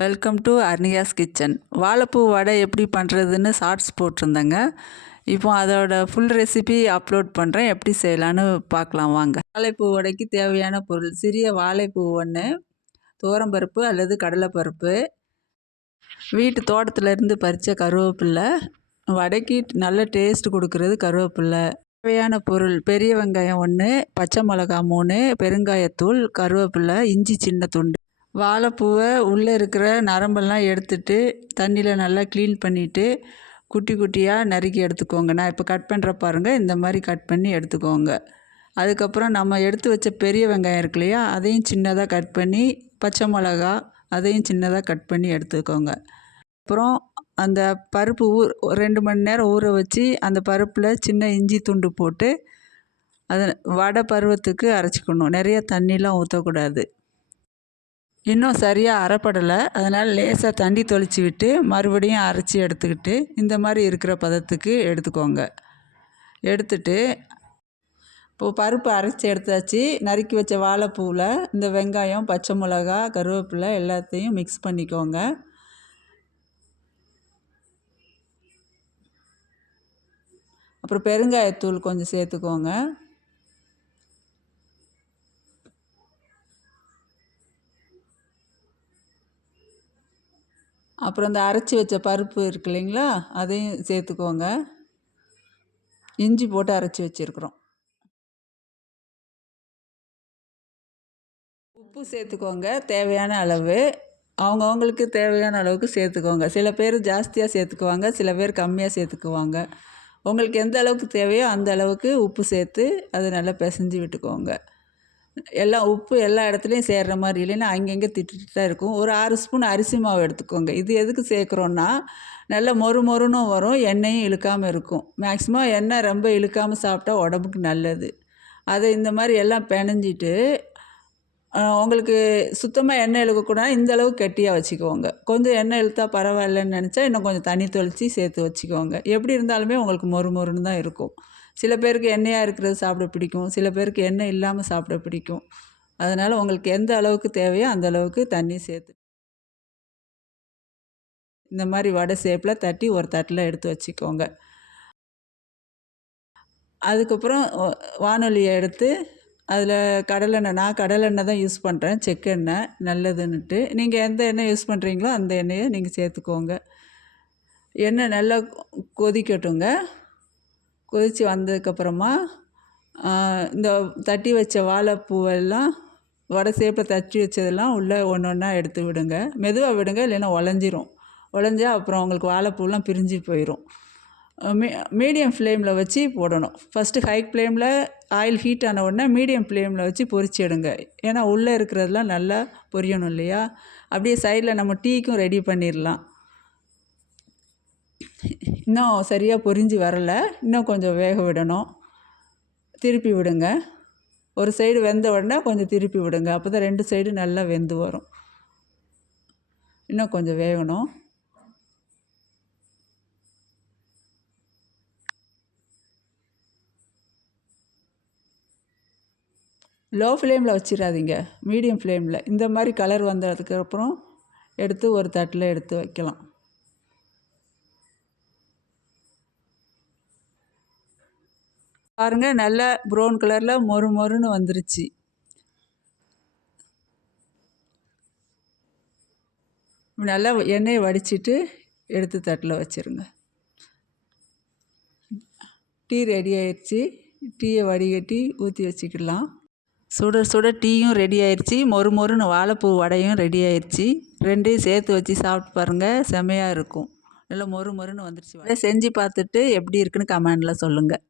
Welcome to அர்னியாஸ் kitchen. வாழைப்பூ வடை எப்படி பண்ணுறதுன்னு ஷார்ட்ஸ் போட்டிருந்தேங்க. இப்போ அதோட ஃபுல் ரெசிபி அப்லோட் பண்ணுறேன். எப்படி செய்யலான்னு பார்க்கலாம் வாங்க. வாழைப்பூ வடைக்கு தேவையான பொருள்: சிறிய வாழைப்பூ 1, துவரம்பருப்பு அல்லது கடலைப்பருப்பு, வீட்டு தோட்டத்திலேருந்து பறித்த கருவேப்பில்லை, வடைக்கு நல்ல டேஸ்ட் கொடுக்கறது கருவேப்பில்லை. தேவையான பொருள்: பெரிய வெங்காயம் 1, பச்சை மிளகா 3, பெருங்காயத்தூள், கருவேப்பில்லை, இஞ்சி சின்ன துண்டு. வாழைப்பூவை உள்ளே இருக்கிற நரம்பெல்லாம் எடுத்துட்டு தண்ணியில் நல்லா க்ளீன் பண்ணிவிட்டு குட்டி குட்டியாக நறுக்கி எடுத்துக்கோங்க. நான் இப்போ கட் பண்ணுற பாருங்கள், இந்த மாதிரி கட் பண்ணி எடுத்துக்கோங்க. அதுக்கப்புறம் நம்ம எடுத்து வச்ச பெரிய வெங்காயம் இருக்கு இல்லையா, அதையும் சின்னதாக கட் பண்ணி, பச்சை மிளகா அதையும் சின்னதாக கட் பண்ணி எடுத்துக்கோங்க. அப்புறம் அந்த பருப்பு 2 மணி நேரம் ஊற வச்சு அந்த பருப்பில் சின்ன இஞ்சி துண்டு போட்டு அதை வடை பருவத்துக்கு அரைச்சிக்கணும். நிறைய தண்ணிலாம் ஊற்றக்கூடாது. இன்னும் சரியாக அரைப்படலை, அதனால் லேசாக தண்ணி தொளிச்சு விட்டு மறுபடியும் அரைச்சி எடுத்துக்கிட்டு இந்த மாதிரி இருக்கிற பதத்துக்கு எடுத்துக்கோங்க. எடுத்துட்டு இப்போது பருப்பு அரைச்சி எடுத்தாச்சு. நறுக்கி வச்ச வாழைப்பூவில் இந்த வெங்காயம், பச்சை மிளகா, கருவேப்பிலை எல்லாத்தையும் மிக்ஸ் பண்ணிக்கோங்க. அப்புறம் பெருங்காயத்தூள் கொஞ்சம் சேர்த்துக்கோங்க. அப்புறம் இந்த அரைச்சி வச்ச பருப்பு இருக்கு இல்லைங்களா, அதையும் சேர்த்துக்கோங்க. இஞ்சி போட்டு அரைச்சி வச்சுருக்குறோம். உப்பு சேர்த்துக்கோங்க தேவையான அளவு. அவங்கவுங்களுக்கு தேவையான அளவுக்கு சேர்த்துக்கோங்க. சில பேர் ஜாஸ்தியாக சேர்த்துக்குவாங்க, சில பேர் கம்மியாக சேர்த்துக்குவாங்க. உங்களுக்கு எந்த அளவுக்கு தேவையோ அந்த அளவுக்கு உப்பு சேர்த்து அதை நல்லா பிசைஞ்சு விட்டுக்கோங்க. எல்லாம் உப்பு எல்லா இடத்துலையும் சேர்கிற மாதிரி, இல்லைன்னா அங்கங்கே திட்டுட்டு தான் இருக்கும். ஒரு 6 ஸ்பூன் அரிசி மாவு எடுத்துக்கோங்க. இது எதுக்கு சேர்க்குறோன்னா, நல்லா மொறு மொறுன்னும் வரும், எண்ணெயும் இழுக்காமல் இருக்கும். மேக்ஸிமம் எண்ணெய் ரொம்ப இழுக்காமல் சாப்பிட்டா உடம்புக்கு நல்லது. அதை இந்த மாதிரி எல்லாம் பிணைஞ்சிட்டு, உங்களுக்கு சுத்தமாக எண்ணெய் இழுக்கக்கூடாது, இந்த அளவுக்கு கெட்டியாக வச்சுக்கோங்க. கொஞ்சம் எண்ணெய் இழுத்தா பரவாயில்லன்னு நினச்சா இன்னும் கொஞ்சம் தண்ணி தெளித்து சேர்த்து வச்சுக்கோங்க. எப்படி இருந்தாலுமே உங்களுக்கு மொறு மொறுன்னு தான் இருக்கும். சில பேருக்கு எண்ணெயாக இருக்கிறது சாப்பிட பிடிக்கும், சில பேருக்கு எண்ணெய் இல்லாமல் சாப்பிட பிடிக்கும். அதனால் உங்களுக்கு எந்த அளவுக்கு தேவையோ அந்த அளவுக்கு தண்ணி சேர்த்து இந்த மாதிரி வடை ஷேப்பில் தட்டி ஒரு தட்டில் எடுத்து வச்சுக்கோங்க. அதுக்கப்புறம் வானொலியை எடுத்து அதில் கடலெண்ணெய், நான் கடலெண்ணெய் தான் யூஸ் பண்ணுறேன், செக்கெண்ணெய் நல்லதுன்னுட்டு. நீங்கள் எந்த எண்ணெய் யூஸ் பண்ணுறீங்களோ அந்த எண்ணெயை நீங்கள் சேர்த்துக்கோங்க. எண்ணெய் நல்லா கொதிக்கட்டுங்க. கொதித்து வந்ததுக்கப்புறமா இந்த தட்டி வச்ச வாழைப்பூவெல்லாம் வடை ஷேப்பில் தட்டி வச்சதெல்லாம் உள்ளே ஒன்று ஒன்றா எடுத்து விடுங்க. மெதுவாக விடுங்க, இல்லைன்னா உடஞ்சா அப்புறம் உங்களுக்கு வாழைப்பூலாம் பிரிஞ்சு போயிடும். மீடியம் ஃப்ளேமில் வச்சு போடணும். ஃபஸ்ட்டு ஹை ஃப்ளேமில் ஆயில் ஹீட் ஆன உடனே மீடியம் ஃப்ளேமில் வச்சு பொரிச்சு எடுங்க. ஏன்னா உள்ளே இருக்கிறதெல்லாம் நல்லா பொரியணும் இல்லையா. அப்படியே சைடில் நம்ம டீக்கும் ரெடி பண்ணிடலாம். இன்னும் சரியாக பொரிஞ்சு வரலை, இன்னும் கொஞ்சம் வேக விடணும். திருப்பி விடுங்க. ஒரு சைடு வெந்த உடனே கொஞ்சம் திருப்பி விடுங்க. அப்போ தான் 2 சைடு நல்லா வெந்து வரும். இன்னும் கொஞ்சம் வேகணும். லோ ஃப்ளேமில் வச்சிடாதீங்க, மீடியம் ஃப்ளேமில். இந்த மாதிரி கலர் வந்ததுக்கப்புறம் எடுத்து ஒரு தட்டில் எடுத்து வைக்கலாம். பாருங்கள், நல்லா ப்ரௌன் கலரில் மொறு மொறுன்னு வந்துருச்சு. நல்லா எண்ணெயை வடிச்சிட்டு எடுத்து தட்டில் வச்சுருங்க. டீ ரெடி ஆயிடுச்சு. டீயை வடிகட்டி ஊற்றி வச்சுக்கலாம். சுட சுட டீயும் ரெடி ஆயிடுச்சு, மொறு மொறுன்னு வாழைப்பூ வடையும் ரெடி ஆயிடுச்சு. 2ஐயும் சேர்த்து வச்சு சாப்பிட்டு பாருங்கள், செம்மையாக இருக்கும். நல்லா மொறு மொறுன்னு வந்துடுச்சு. செஞ்சு பார்த்துட்டு எப்படி இருக்குன்னு கமெண்டில் சொல்லுங்கள்.